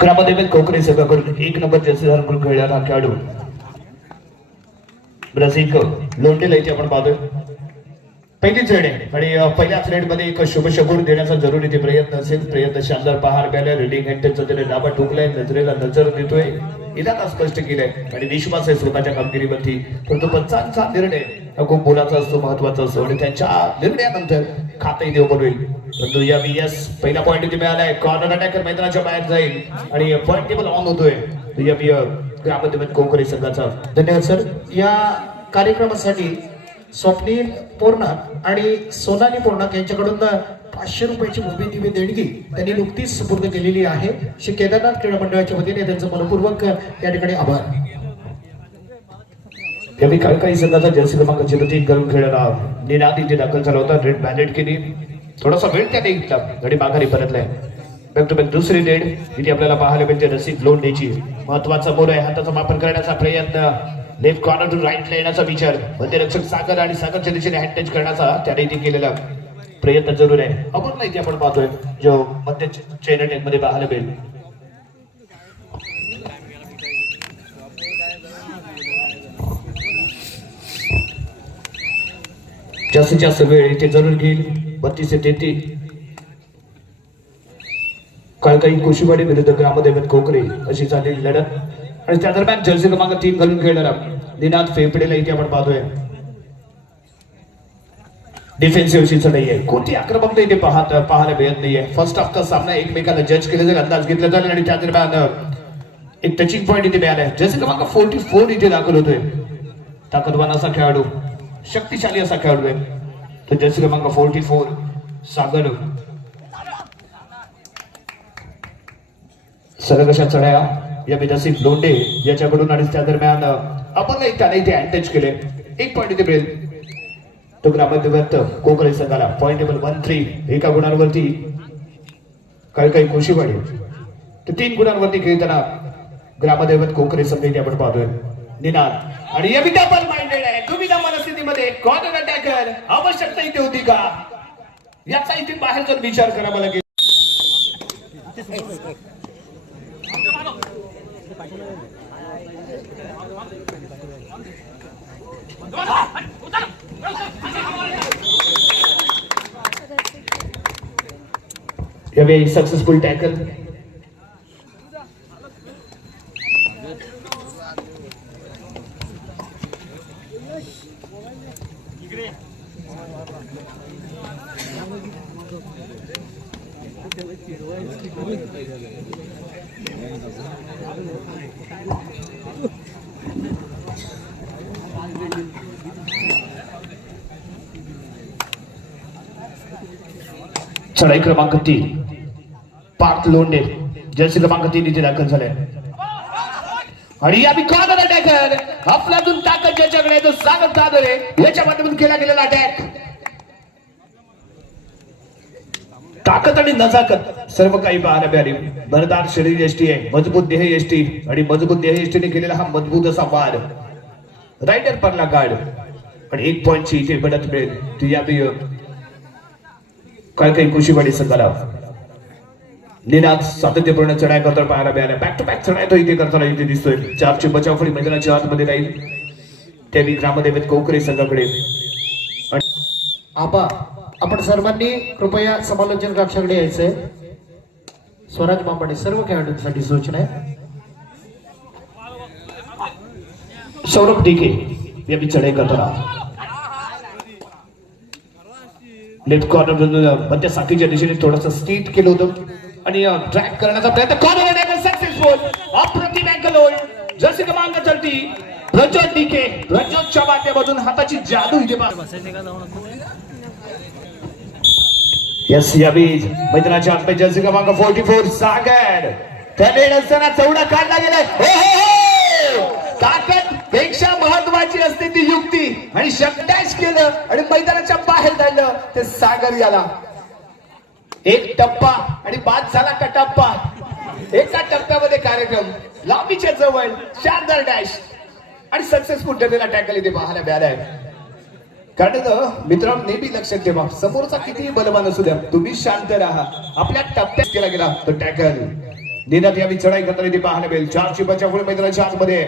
क्रमादेवेत कोकणी संघाकडून एक number Jersey धारण खेळणारा खेळाडू. रसिक लोंढेला इथे आपण पाहतोय. पहिलीच रेड आहे आणि पहिल्याच रेडमध्ये एक शुभ देण्याचा जरुरी ते प्रयत्न असेल. प्रयत्न शानदार पहार मिळालाय रिडिंग हँडचा त्याने डाबा ठोकलाय. नजरेला नजर देतोय. इलाका स्पष्ट केलंय आणि विश्वास आहे स्वतःच्या कामगिरीवरती परंतु पंचांचा निर्णय हा खूप मोलाचा असतो महत्त्वाचा असतो. आणि त्यांच्या निर्णयानंतर खातही देव बनवेल परंतु या यस पहिला पॉईंट इथे मिळालाय. कॉर्नर अटॅकर मैदानाच्या बाहेर जाईल. आणि पॉईंट टेबल ऑन होतोय. या ग्रामदेवत कोकरे संघाचा. धन्यवाद सर या कार्यक्रमासाठी स्वप्नील पोर्णाक आणि सोनाली पोर्णाक यांच्याकडून पाचशे रुपयाची भूमी दिव्य देणगी त्यांनी नुकतीच सुपूर्द केलेली आहे. श्री केदारनाथ क्रीडा मंडळाच्या वतीने त्यांचं मनपूर्वक या ठिकाणी आभार. यावेळी काही काही संघाचा जर्सी क्रमांक झिरो तीन करून खेळायला निनाद इथे दाखल झाला होता रेड बॅलेट केली थोडासा वेळ त्याने घेतला घडी माघारी परतलाय. बॅक टू बॅक दुसरी रेड इथे आपल्याला पाहायला मिळते रसिक लोन द्यायची महत्त्वाचा बोल आहे हाताचा वापर करण्याचा प्रयत्न. लेफ्ट कॉर्नर टू राईट येण्याचा विचार मध्यरक्षक सागर आणि सागरच्या दिशेने हॅट टच करण्याचा त्याने इथे केलेला प्रयत्न जरूर आहे. आपण इथे आपण पाहतोय जो मध्य चेन अटॅकमध्ये पाहायला मिळेल जास्तीत जास्त वेळ इथे जरूर घेईल. बत्तीस ते तेहतीस. काळकाई कुशीवाडी विरुद्ध ग्रामदेवत कोकरे अशी झालेली लढत. आणि त्या दरम्यान जर्सी क्रमांक तीन घालून खेळणार निनाद फेफडेला इथे आपण पाहतोय. डिफेन्सिव्ह चढाई आहे. कोणती आक्रमकता इथे पाहत पाहायला मिळत नाहीये. फर्स्ट हाफचा सामना एकमेकाला जज केला जाईल अंदाज घेतला जाईल आणि त्या दरम्यान एक टचिंग पॉईंट इथे मिळालाय जर्सी क्रमांक फोर्टी फोर इथे दाखल होतोय. ताकदवान असा खेळाडू शक्तिशाली असा खेळाडू आहे. तो जर्सी क्रमांक फोर्टी फोर सागर. सरळ कशा चढाया? या विदासिक लोंडे याच्याकडून आणि त्या दरम्यान आपण एक त्याने इथे अँटेच केले. एक पॉईंट इथे मिळेल. तो ग्रामदेवत कोकळे संघाला पॉईंट टेबल वन थ्री एका गुणांवरती काही काही कोशीवाडी. तर तीन गुणांवरती खेळताना ग्रामदैवत कोकरे संघ इथे आपण पाहतोय. निनाद आणि या पण माइंडेड आहे. दुविधा मनस्थितीमध्ये कॉर्नर अटॅकर आवश्यकता इथे होती का? याचा इथे बाहेर जर विचार करावा लागेल यावेळी सक्सेसफुल टॅकल चढाई क्रमांक तीन पार्थ लोंडे जर्सी क्रमांक तीन इथे दाखल झाले आणि या कॉर्नर अटॅकर अफलातून ताकद ज्याच्याकडे आहे तो सागर आहे. याच्या माध्यमातून केला गेलेला अटॅक ताकद आणि नजाकत सर्व काही पाहायला मिळाली भरदार शरीर एष्टी आहे मजबूत देह एष्टी आणि मजबूत देह एष्टीने केलेला हा मजबूत असा वार. रायडर परला गाड आणि एक पॉईंटची इथे मदत मिळेल. ती या काय काही कुशीवाडी संघाला. निनाद सातत्यपूर्ण चढाई करताना पाहायला मिळाला बॅक टू बॅक चढाई तो इथे करताना इथे दिसतोय. चारची बचाव फळी मैदानाच्या आतमध्ये राहील. त्यावेळी ग्रामदेवेत कोकरे संघाकडे. आणि आबा आपण सर्वांनी कृपया समालोचन कक्षाकडे यायचंय. स्वराज मांबाडे सर्व खेळाडूंसाठी सूचना आहे. सौरभ टिके यावेळी चढाई करताना लेफ्ट कॉर्नर मध्य साखीच्या दिशेने थोडस स्टीट केलं होतं. आणि ट्रॅक करण्याचा प्रयत्न कॉर्नर सक्सेसफुल अप्रतिम अँगल होईल. जशी क्रमांक चलती रजत टिके रजतच्या माध्यमातून हाताची जादू इथे यस यावेळी मैदानाच्या आतमध्ये जर्सी क्रमांक फोर्टी फोर सागर. त्याने असताना चौडा काढला गेलाय हो, हो, हो! ताकदपेक्षा महत्वाची असते ती युक्ती. आणि शब्दाश केलं आणि मैदानाच्या बाहेर जायलं ते सागर याला. एक टप्पा आणि बाद झाला का टप्पा? एका टप्प्यामध्ये कार्यक्रम. लांबीच्या जवळ शानदार डॅश आणि सक्सेसफुल ठरलेला टॅकल इथे पाहायला मिळालाय कारण मित्रांनो नेहमी लक्षात ठेवा. समोरचा कितीही बलवान असू द्या तुम्ही शांत राहा. आपल्या टप्प्यात केला गेला तो टॅकल निनाद यावी चढाई करताना इथे पाहायला मिळेल. चारशे बचाव मैदानाच्या आतमध्ये.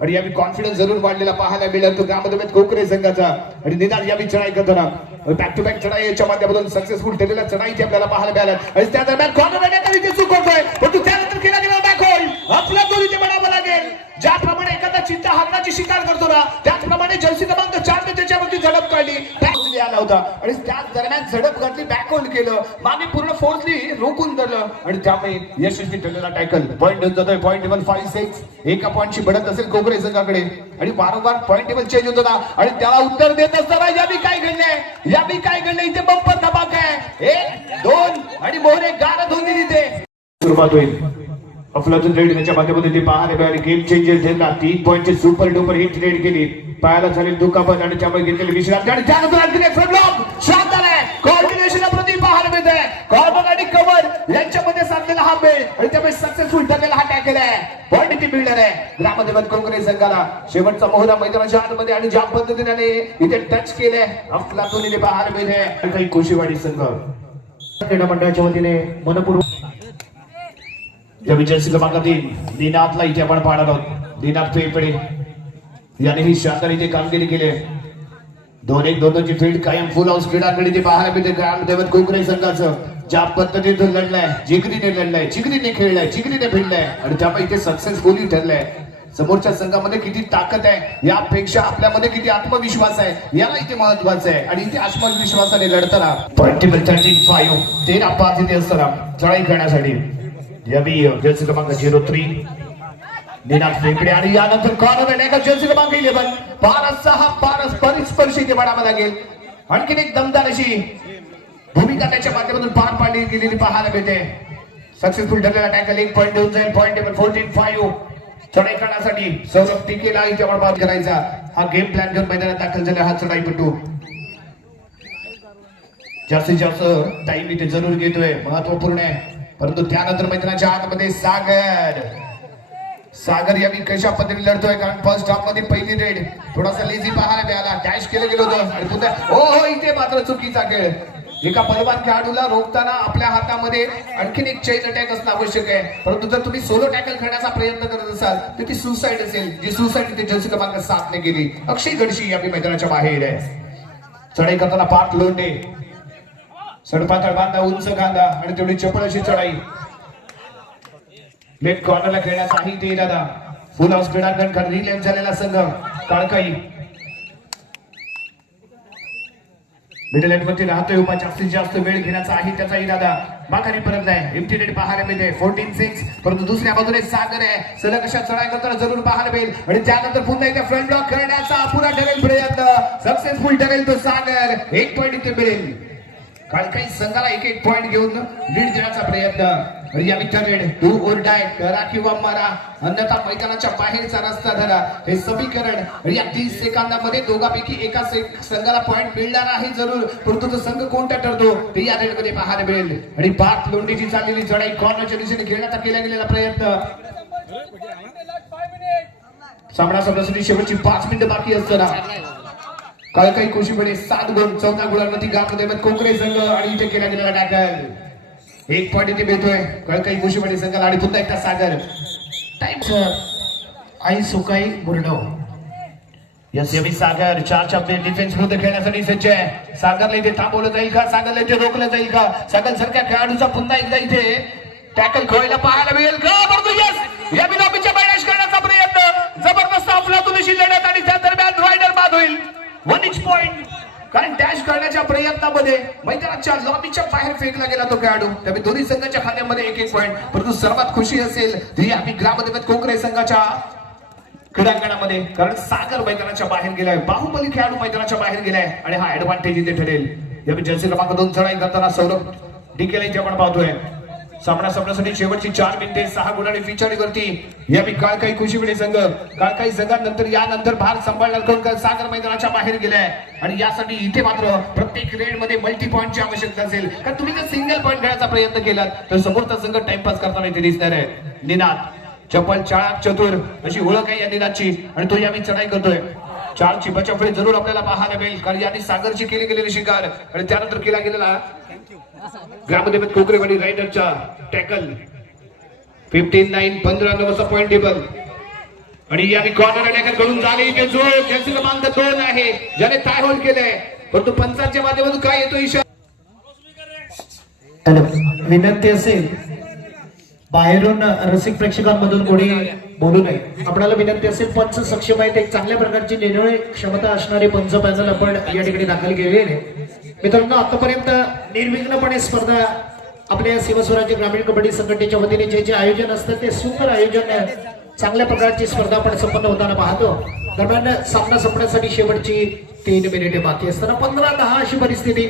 आणि यावी कॉन्फिडन्स जरूर वाढलेला पाहायला मिळेल. तो ग्रामदेवत कोकरे संघाचा. आणि निदान यावी चढाई करताना बॅक टू बॅक चढाई याच्या माध्यमातून सक्सेसफुल ठरलेल्या चढाईची आपल्याला पाहायला मिळाल्या आणि त्या दरम्यान कॉर्नर इथे चुकवतोय. त्यानंतर केला गेला. आपला तो म्हणावं लागेल. ज्याप्रमाणे एखादा चिंता हरणाची शिकार करतो ना त्याचप्रमाणे जर्सी क्रमांक चार ने त्याच्यावरती झडप काढली. आला होता. आणि त्याच दरम्यान झडप घातली बॅक होल्ड केलं. मागे पूर्ण फोर्सली रोखून धरलं. आणि त्यामुळे यशस्वी ठरलेला टॅकल पॉईंट देऊन जातोय. पॉईंट टेबल फाईव्ह सिक्स एका पॉईंटची बढ़त असेल कोकरे संघाकडे आणि वारंवार पॉईंट टेबल चेंज होतो ना. आणि त्याला उत्तर देत असताना बी काय घडलंय? बी काय घडलंय? इथे बंपर धमाक आहे. एक दोन आणि मोहरे गारद धुवून दिली ते. सुरुवात होईल. अफलातून रेड त्याच्या माध्यमातून ते पाहायला मिळाले. गेम चेंजेस त्यांना तीन पॉईंटची सुपर डुपर हिट रेड केली. पायाला झाली दुखापत आणि त्यामुळे घेतलेली विश्रांती. आणि त्यानंतर आणखी एक फ्रंट शानदार आहे कॉर्डिनेशन प्रति पाहायला मिळत आहे कॉर्नर आणि कव्हर यांच्यामध्ये साधलेला हा बेल. आणि त्यामुळे सक्सेसफुल ठरलेला हा टॅकल आहे. पॉईंट ती मिळणार आहे? ग्रामदेवन काँग्रेस संघाला शेवटचा मोहरा मैदानाच्या आतमध्ये आणि ज्या पद्धतीने इथे टच केले अफलातून इथे पाहायला मिळत आहे काही कोशीवाडी संघ. क्रीडा मंडळाच्या वतीने मनपूर्वक या विजय क्रमांकातील दिनाथला इथे आपण पाहणार आहोत. दिनाथ पेपडे याने ही शानदार इथे कामगिरी केली आहे. दोन एक दोन दोनची फील्ड कायम फुल हाऊस क्रीडाकडे इथे पाहायला मिळते. ग्रामदेवत कोकरे संघाचं. ज्या पद्धतीने लढलाय जिगरीने लढलाय जिगरीने खेळलाय जिगरीने भिडलाय आणि त्यामुळे इथे सक्सेसफुली ठरलाय. समोरच्या संघामध्ये किती ताकद आहे यापेक्षा आपल्यामध्ये किती आत्मविश्वास आहे याला इथे महत्वाचं आहे. आणि इथे आत्मविश्वासाने लढताना ट्वेंटी थर्टी फाईव्ह तेरा पाच इथे असताना चढाई करण्यासाठी. यावी जर्सी क्रमांक झिरो थ्री दिनाथ वेगळे आणि यानंतर कॉर्नर नाही का जर्सी क्रमांक इलेव्हन पारस सहा पारस परिस्पर्श इथे बनावं लागेल आणखीन एक दमदार अशी भूमिका त्याच्या माध्यमातून पार पाडली गेलेली पाहायला मिळते सक्सेसफुल ठरलेला टॅकल एक पॉईंट देऊन जाईल पॉईंट टेबल फोर्टीन फाईव्ह चढाई करण्यासाठी सौरभ टिकेला इथे आपण करायचा हा गेम प्लॅन घेऊन मैदानात दाखल झाला हा चढाईपटू जास्तीत जास्त टाइम इथे जरूर घेतोय महत्त्वपूर्ण आहे परंतु त्यानंतर मैदानाच्या आतमध्ये सागर. सागर यावी कशा पद्धतीने लढतोय कारण फर्स्ट हाफमध्ये पहिली रेड थोडासा लेझी पाहायला मिळाला. डॅश केलं गेलो होतं. आणि पुन्हा हो हो इथे मात्र चुकीचा खेळ. एका बलवान खेळाडूला रोखताना आपल्या हातामध्ये आणखीन एक चैन अटॅक असणं आवश्यक आहे. परंतु जर तुम्ही सोलो टॅकल खेळण्याचा प्रयत्न करत असाल तर ती सुसाईड असेल. जी सुसाईड इथे जर्सी क्रमांक सात ने गेली. अक्षय गडशी या मैदानाच्या बाहेर आहे. चढाई करताना पाठ लोंडे सडपातळ बांधा उंच कांदा आणि तेवढी चपळ अशी चढाई. लेफ्ट कॉर्नरला खेळण्याचा आहे ते दादा फुल हाऊस क्रीडांगण रिलेम झालेला संघ काळकाई. मिडल वरती राहतोय उभा जास्तीत जास्त वेळ घेण्याचा आहे त्याचा इरादा माघारी परत आहे एमटी रेट पाहायला मिळते फोर्टीन सिक्स परंतु दुसऱ्या बाजूने सागर आहे. सलग अशा चढाई करताना जरूर पाहायला मिळेल. आणि त्यानंतर पुन्हा एकदा फ्रंट ब्लॉक करण्याचा पुरा ठरेल प्रयत्न. सक्सेसफुल ठरेल तो सागर. एक पॉईंट इथे मिळेल. काल काही संघाला एक एक पॉईंट घेऊन लीड देण्याचा प्रयत्न. या टू ओर डाय करा किंवा मारा अन्यथा मैदानाच्या बाहेरचा रस्ता धरा. हे समीकरण या तीस सेकंदामध्ये दोघांपैकी एका संघाला पॉईंट मिळणार आहे जरूर. परंतु तो संघ कोणता ठरतो? ते या रेडमध्ये पाहायला मिळेल. आणि पाच लोंडीची चाललेली चढाई कॉर्नरच्या दिशेने खेळण्याचा केला गेलेला प्रयत्न. सामना संघासाठी शेवटची पाच मिनिटं बाकी असताना. काळकाई कोशीमध्ये सात गुण चौदा गुणांवरती गुणांमध्ये देवत कोकरे संघ आणि इथे केला गेलेला टाकल एक पॉईंट इथे भेटतोय कळकाई कोशीमध्ये संघाला आणि पुन्हा एकदा सागर. टाइम आई सुकाई गुरडव यस यमी सागर चार चारच्या डिफेन्स विरुद्ध खेळण्यासाठी सज्ज आहे. सागरला इथे थांबवलं जाईल का? सागरला इथे रोखलं जाईल का? सागर सारख्या खेळाडूचा पुन्हा एकदा इथे टॅकल खोयला पाहायला मिळेल का? परंतु यस या बिनॉबीच्या बैलाश करण्याचा प्रयत्न जबरदस्त अफलातून अशी लढत आणि त्या दरम्यान रायडर बाद होईल वन इंच पॉइंट कारण डॅश करण्याच्या प्रयत्नामध्ये मैदानाच्या लॉबीच्या बाहेर फेकला गेला तो खेळाडू. त्यामुळे दोन्ही संघाच्या खात्यामध्ये एक एक पॉईंट परंतु सर्वात खुशी असेल ती आम्ही ग्रामदेवत कोकरे संघाच्या क्रीडांगणामध्ये. कारण सागर मैदानाच्या बाहेर गेलाय बाहुबली खेळाडू मैदानाच्या बाहेर गेलाय आणि हा ऍडव्हान्टेज इथे ठरेल. यावेळी जर्सी क्रमांक दोन चढाई करताना सौरभ डिकेला इथे आपण पाहतोय. सामना सामन्यासाठी शेवटची चार मिनिटे सहा गुणांनी फिचारी वरती. यावेळी काळकाई कुशीविडे संघ. काळकाई संघानंतर यानंतर भार सांभाळणार सागर मैदानाच्या बाहेर गेलाय. आणि यासाठी इथे मात्र प्रत्येक रेडमध्ये मल्टी पॉईंटची आवश्यकता असेल. कारण तुम्ही जर सिंगल पॉईंट खेळायचा प्रयत्न केलात तर समोरचा संघ टाइमपास करताना इथे दिसणार आहे. निनाद चपल चाळाक चतुर अशी ओळख आहे या निनादची. आणि तो यावेळी चढाई करतोय. चारची बचावफळी जरूर आपल्याला पाहायला मिळेल. कारण यांनी सागरची केली गेलेली शिकार. आणि त्यानंतर केला गेलेला ग्रामदेवत कोकरेवाडी रायडरचा टॅकल फिफ्टीन नाईन पंधरा नवचा पॉईंट टेबल आणि याने कॉर्नरकडून झाले जो जर्सी क्रमांक दोन आहे. ज्याने टाय होल्ड केलंय. परंतु पंचांच्या माध्यमातून काय येतो इशारा? विनंती असेल बाहेरून रसिक प्रेक्षकांमधून कोणी बोलू नये. आपल्याला विनंती असेल पंच सक्षम आहेत एक चांगल्या प्रकारची निर्णय क्षमता असणारे पंच पॅनल आपण या ठिकाणी दाखल केलेले मित्रांनो आतापर्यंत निर्विघ्नपणे स्पर्धा आपल्या शिवस्वराज्य ग्रामीण कबड्डी संघटनेच्या वतीने जे जे आयोजन असतं ते सुंदर आयोजन चांगल्या प्रकारची स्पर्धा आपण संपन्न होताना पाहतो. दरम्यान सामना संपण्यासाठी शेवटची तीन मिनिटे बाकी असताना पंधरा दहा अशी परिस्थिती.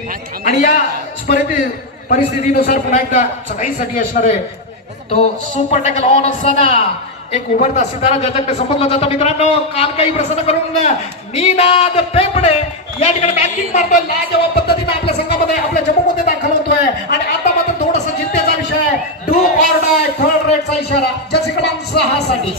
आणि या स्पर्धे परिस्थितीनुसार पुन्हा एकदा सकाळीसाठी असणार आहे तो सुपर टॅकल ऑन असताना एक उभरता सितारा ज्याच्याकडे समजला जातं. मित्रांनो काल काही प्रसन्न करून नीनाद पेपडे या ठिकाणी बॅटिंग मारतोय. लाजवाब पद्धतीने आपल्या संघामध्ये आपल्या जम्मूमध्ये दाखल होतोय. आणि आता मात्र थोडासा चिंतेचा विषय डू ऑर डाय थर्ड रेटचा इशारा ज्याचे क्रमांक सहा साठी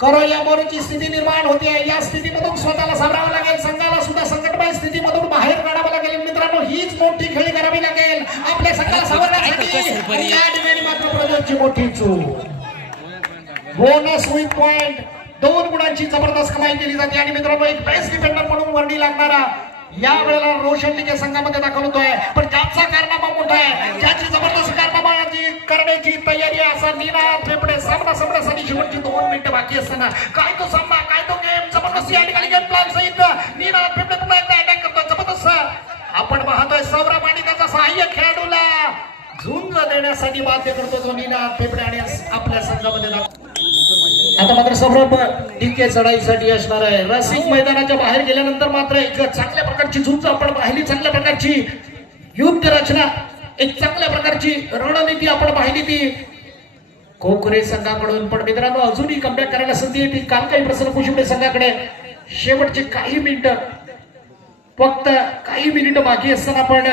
करो या मोरूची स्थिती निर्माण होते. या स्थितीमधून स्वतःला सावरावं लागेल. संघाला सुद्धा संकटमय स्थितीमधून बाहेर काढावं लागेल. मित्रांनो हीच मोठी खेळी करावी लागेल. आपल्या संघाला सावरण्यासाठी आणि या मोठी चूक. बोनस विथ पॉइंट दोन गुणांची जबरदस्त कमाई केली जाते. आणि मित्रांनो एक बेस्ट डिफेंडर म्हणून वर्णी लागणारा या वेळेला रोशन टिके संघामध्ये दाखल होतोय. पण ज्याचा कारनामा मोठा आहे ज्याची जबरदस्त कारनामा करण्याची तयारी असा निनाद फेफडे सामना संपण्यासाठी शेवटची दोन मिनिटं बाकी असताना. काय तो सामना काय तो गेम जबरदस्त या ठिकाणी गेम प्लॅन सहित निनाद फेफडे पुन्हा एकदा अटॅक करतो जबरदस्त. आपण पाहतोय सौरभ आणि त्याचा सहाय्य खेळाडूला देण्यासाठी बाध्य करतो जो नीला फेफडे आणि आपल्या संघामध्ये आता मात्र सौरभ डीके चढाईसाठी असणार आहे. रसिक मैदानाच्या बाहेर गेल्यानंतर मात्र एक चांगल्या प्रकारची झुंज आपण पाहिली. चांगल्या प्रकारची युद्ध रचना एक चांगल्या प्रकारची रणनीती आपण पाहिली ती. कोकरे संघाकडून. पण मित्रांनो अजूनही कमबॅक करायला संधी येते काल काही प्रसन्न कुशुंबे संघाकडे. शेवटचे काही मिनिट फक्त काही मिनिट बाकी असताना आपण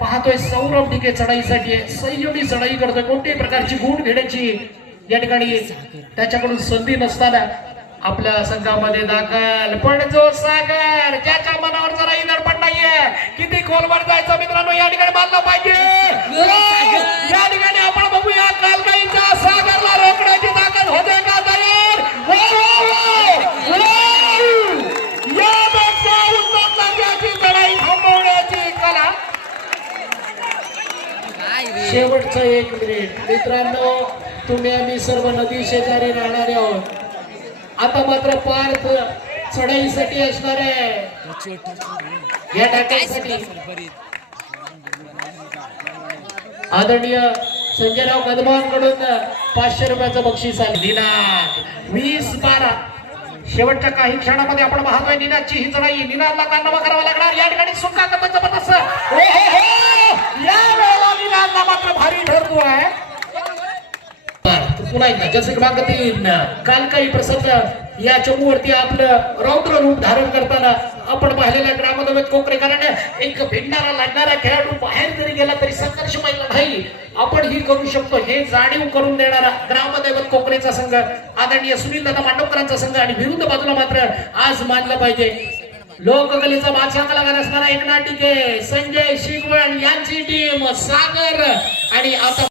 पाहतोय सौरभ डिके चढाईसाठी संयमी चढाई करतोय. कोणत्याही प्रकारची गुण घेण्याची या ठिकाणी त्याच्याकडून संधी नसताना आपल्या संघामध्ये दाखल. पण जो सागर ज्याच्या मनावर जरा दडपण नाहीये. किती खोलवर जायचं मित्रांनो या ठिकाणी मानलं पाहिजे. शेवटचं एक मिनिट. मित्रांनो तुम्ही आम्ही सर्व नदी शेजारी राहणारे आहोत. आता मात्र पार्थ चढाईसाठी असणार आहे. या टाक्यासाठी. आदरणीय संजयराव कदमांकडून पाचशे रुपयाचं बक्षीस आहे. दिनात वीस बारा. शेवटच्या काही क्षणामध्ये आपण पाहतोय निनादची ही चढाई. निनादला कारनामा करावा लागणार. या ठिकाणी सुका कदम जबरदस्त या वेळेला निनादला मात्र भारी ठरतो आहे. पुन्हा एकदा जसे क्रमांक तीन काल काही प्रसन्न या चमूवरती आपलं रौद्र रूप धारण करताना आपण पाहिलेल्या ग्रामदैवत कोकरेकरांना एक भिडणारा लढणारा खेळाडू बाहेर जरी गेला तरी संघर्ष माहिला नाही आपण ही करू शकतो. हे जाणीव करून देणारा ग्रामदैवत कोकरेचा संघ आदरणीय सुनील दादा मांडवकरांचा संघ आणि विरुद्ध बाजूला मात्र आज मानलं पाहिजे. लोककलेचा बादशाह कलाकार असणारा एकनाथ टिके संजय शिगवण यांची टीम सागर आणि आता